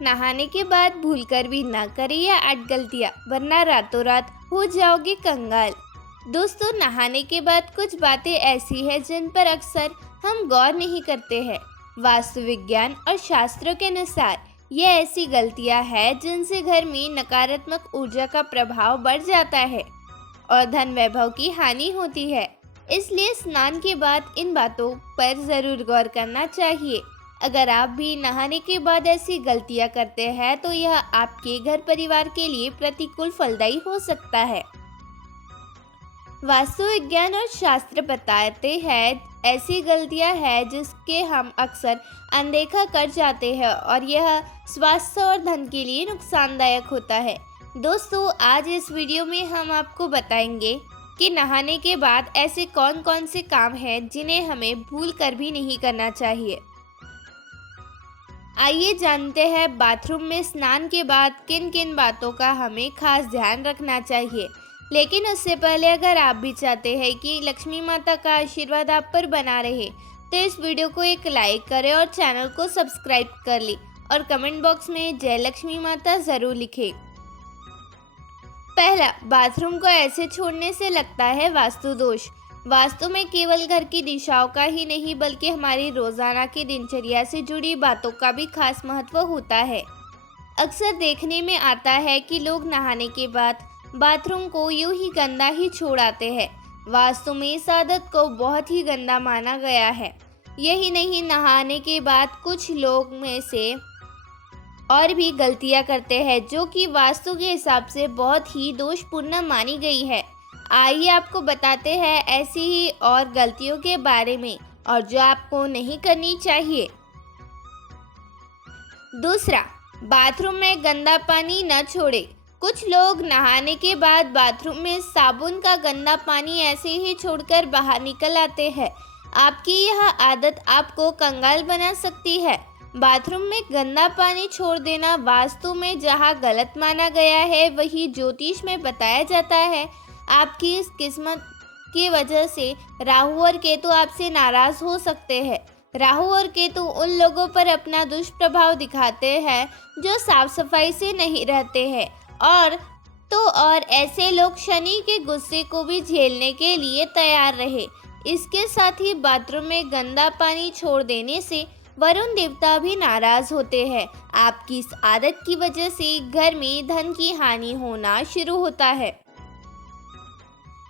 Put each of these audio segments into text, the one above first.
नहाने के बाद भूलकर भी ना करें ये 8 गलतियां, वरना रातों रात हो जाओगे कंगाल। दोस्तों, नहाने के बाद कुछ बातें ऐसी हैं जिन पर अक्सर हम गौर नहीं करते हैं। वास्तु विज्ञान और शास्त्रों के अनुसार ये ऐसी गलतियां हैं जिनसे घर में नकारात्मक ऊर्जा का प्रभाव बढ़ जाता है और धन वैभव की हानि होती है। इसलिए स्नान के बाद इन बातों पर जरूर गौर करना चाहिए। अगर आप भी नहाने के बाद ऐसी गलतियां करते हैं तो यह आपके घर परिवार के लिए प्रतिकूल फलदायी हो सकता है। वास्तु विज्ञान और शास्त्र बताते हैं ऐसी गलतियां हैं जिसके हम अक्सर अनदेखा कर जाते हैं और यह स्वास्थ्य और धन के लिए नुकसानदायक होता है। दोस्तों, आज इस वीडियो में हम आपको बताएंगे कि नहाने के बाद ऐसे कौन कौन से काम हैं जिन्हें हमें भूल कर भी नहीं करना चाहिए। आइए जानते हैं बाथरूम में स्नान के बाद किन किन बातों का हमें खास ध्यान रखना चाहिए। लेकिन उससे पहले अगर आप भी चाहते हैं कि लक्ष्मी माता का आशीर्वाद आप पर बना रहे तो इस वीडियो को एक लाइक करें और चैनल को सब्सक्राइब कर लें और कमेंट बॉक्स में जय लक्ष्मी माता ज़रूर लिखें। पहला, बाथरूम को ऐसे छोड़ने से लगता है वास्तु दोष। वास्तु में केवल घर की दिशाओं का ही नहीं बल्कि हमारी रोजाना की दिनचर्या से जुड़ी बातों का भी खास महत्व होता है। अक्सर देखने में आता है कि लोग नहाने के बाद बाथरूम को यूं ही गंदा ही छोड़ आते हैं। वास्तु में इस आदत को बहुत ही गंदा माना गया है। यही नहीं, नहाने के बाद कुछ लोग में से और भी गलतियां करते हैं जो कि वास्तु के हिसाब से बहुत ही दोषपूर्ण मानी गई है। आइए आपको बताते हैं ऐसी ही और गलतियों के बारे में और जो आपको नहीं करनी चाहिए। दूसरा, बाथरूम में गंदा पानी न छोड़े। कुछ लोग नहाने के बाद बाथरूम में साबुन का गंदा पानी ऐसे ही छोड़कर बाहर निकल आते हैं। आपकी यह आदत आपको कंगाल बना सकती है। बाथरूम में गंदा पानी छोड़ देना वास्तु में जहां गलत माना गया है वही ज्योतिष में बताया जाता है। आपकी इस किस्मत की वजह से राहु और केतु आपसे नाराज हो सकते हैं। राहु और केतु उन लोगों पर अपना दुष्प्रभाव दिखाते हैं जो साफ सफाई से नहीं रहते हैं और ऐसे लोग शनि के गुस्से को भी झेलने के लिए तैयार रहे। इसके साथ ही बाथरूम में गंदा पानी छोड़ देने से वरुण देवता भी नाराज होते हैं। आपकी इस आदत की वजह से घर में धन की हानि होना शुरू होता है।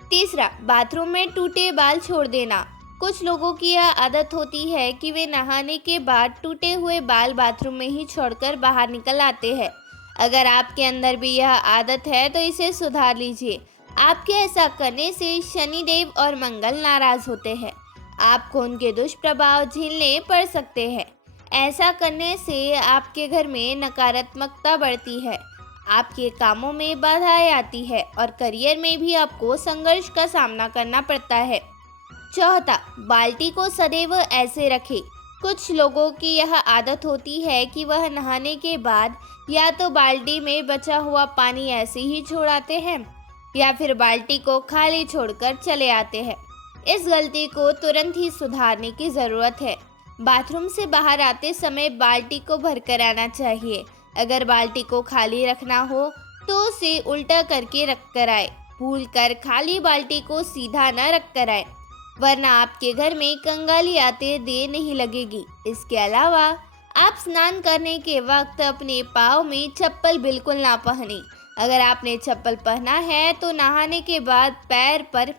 तीसरा, बाथरूम में टूटे बाल छोड़ देना। कुछ लोगों की यह आदत होती है कि वे नहाने के बाद टूटे हुए बाल बाथरूम में ही छोड़कर बाहर निकल आते हैं। अगर आपके अंदर भी यह आदत है तो इसे सुधार लीजिए। आपके ऐसा करने से शनिदेव और मंगल नाराज होते हैं। आपको उनके दुष्प्रभाव झेलने पड़ सकते हैं। ऐसा करने से आपके घर में नकारात्मकता बढ़ती है, आपके कामों में बाधाएं आती है और करियर में भी आपको संघर्ष का सामना करना पड़ता है। चौथा, बाल्टी को सदैव ऐसे रखें। कुछ लोगों की यह आदत होती है कि वह नहाने के बाद या तो बाल्टी में बचा हुआ पानी ऐसे ही छोड़ाते हैं या फिर बाल्टी को खाली छोड़कर चले आते हैं। इस गलती को तुरंत ही सुधारने की ज़रूरत है। बाथरूम से बाहर आते समय बाल्टी को भरकर आना चाहिए। अगर बाल्टी को खाली रखना हो तो उसे उल्टा करके रख कर आए। भूल कर खाली बाल्टी को सीधा न रख कर आए, वरना आपके घर में कंगाली आते देर नहीं लगेगी। इसके अलावा आप स्नान करने के वक्त अपने पाँव में चप्पल बिल्कुल ना पहने। अगर आपने चप्पल पहना है तो नहाने के बाद पैर पर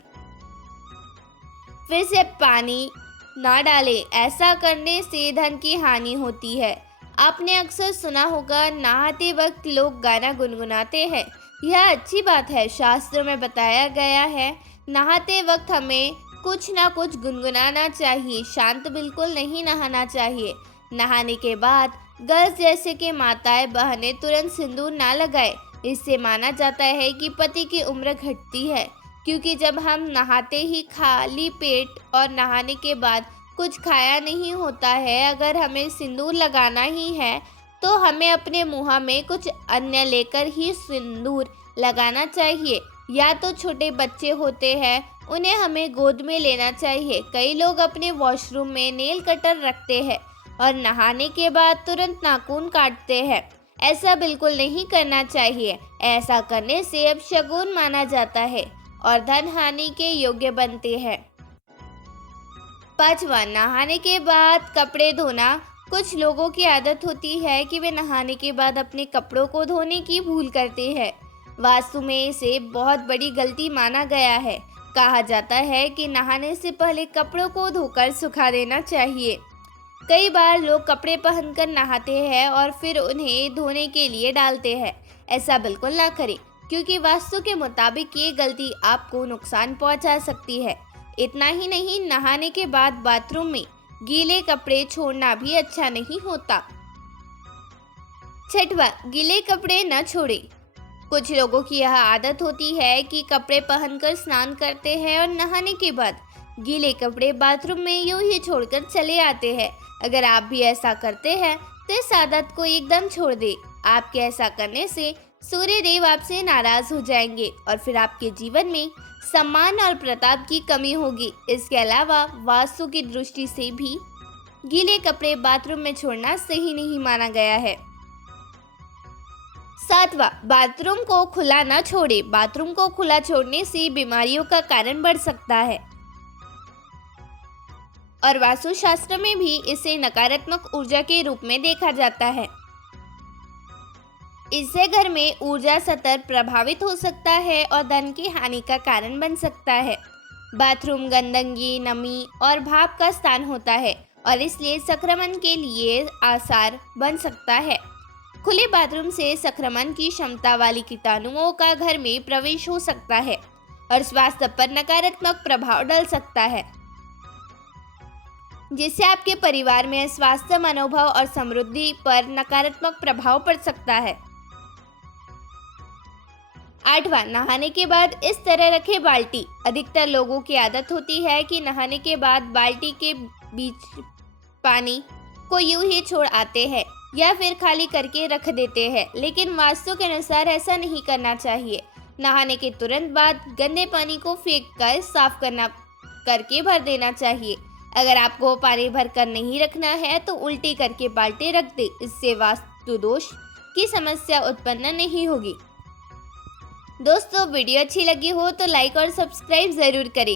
फिर से पानी ना डालें। ऐसा करने से धन की हानि होती है। आपने अक्सर सुना होगा नहाते वक्त लोग गाना गुनगुनाते हैं। यह अच्छी बात है। शास्त्रों में बताया गया है नहाते वक्त हमें कुछ ना कुछ गुनगुनाना चाहिए। शांत बिल्कुल नहीं नहाना चाहिए। नहाने के बाद गर्ल्स जैसे कि माताएं बहनें तुरंत सिंदूर ना लगाए। इससे माना जाता है कि पति की उम्र घटती है, क्योंकि जब हम नहाते ही खाली पेट और नहाने के बाद कुछ खाया नहीं होता है, अगर हमें सिंदूर लगाना ही है तो हमें अपने मुँह में कुछ अन्य लेकर ही सिंदूर लगाना चाहिए। या तो छोटे बच्चे होते हैं उन्हें हमें गोद में लेना चाहिए। कई लोग अपने वॉशरूम में नेल कटर रखते हैं और नहाने के बाद तुरंत नाखून काटते हैं। ऐसा बिल्कुल नहीं करना चाहिए। ऐसा करने से अपशगुन माना जाता है और धन हानि के योग्य बनते हैं। 5वां, नहाने के बाद कपड़े धोना। कुछ लोगों की आदत होती है कि वे नहाने के बाद अपने कपड़ों को धोने की भूल करते हैं। वास्तु में इसे बहुत बड़ी गलती माना गया है। कहा जाता है कि नहाने से पहले कपड़ों को धोकर सुखा देना चाहिए। कई बार लोग कपड़े पहनकर नहाते हैं और फिर उन्हें धोने के लिए डालते हैं। ऐसा बिल्कुल ना करें, क्योंकि वास्तु के मुताबिक ये गलती आपको नुकसान पहुंचा सकती है। इतना ही नहीं, नहाने के बाद बाथरूम में गीले कपड़े छोड़ना भी अच्छा नहीं होता। 6वां, गीले कपड़े न छोड़ें। कुछ लोगों की यह आदत होती है कि कपड़े पहनकर स्नान करते हैं और नहाने के बाद गीले कपड़े बाथरूम में यूं ही छोड़कर चले आते हैं। अगर आप भी ऐसा करते हैं तो इस आदत को एकदम छोड़ दें। आपके ऐसा करने से सूर्य देव आपसे नाराज हो जाएंगे और फिर आपके जीवन में सम्मान और प्रताप की कमी होगी। इसके अलावा वास्तु की दृष्टि से भी गीले कपड़े बाथरूम में छोड़ना सही नहीं माना गया है। 7वां, बाथरूम को खुला न छोड़े। बाथरूम को खुला छोड़ने से बीमारियों का कारण बढ़ सकता है और वास्तुशास्त्र में भी इसे नकारात्मक ऊर्जा के रूप में देखा जाता है। इससे घर में ऊर्जा स्तर प्रभावित हो सकता है और धन की हानि का कारण बन सकता है। बाथरूम गंदगी, नमी और भाप का स्थान होता है और इसलिए संक्रमण के लिए आसार बन सकता है। खुले बाथरूम से संक्रमण की क्षमता वाली कीटाणुओं का घर में प्रवेश हो सकता है और स्वास्थ्य पर नकारात्मक प्रभाव डाल सकता है, जिससे आपके परिवार में स्वास्थ्य, मनोभाव और समृद्धि पर नकारात्मक प्रभाव पड़ सकता है। 8वां, नहाने के बाद इस तरह रखे बाल्टी। अधिकतर लोगों की आदत होती है कि नहाने के बाद बाल्टी के बीच पानी को यूं ही छोड़ आते हैं या फिर खाली करके रख देते हैं, लेकिन वास्तु के अनुसार ऐसा नहीं करना चाहिए। नहाने के तुरंत बाद गंदे पानी को फेंक कर साफ करके भर देना चाहिए। अगर आपको पानी भरकर नहीं रखना है तो उल्टी करके बाल्टी रख दे। इससे वास्तु दोष की समस्या उत्पन्न नहीं होगी। दोस्तों, वीडियो अच्छी लगी हो तो लाइक और सब्सक्राइब जरूर करें।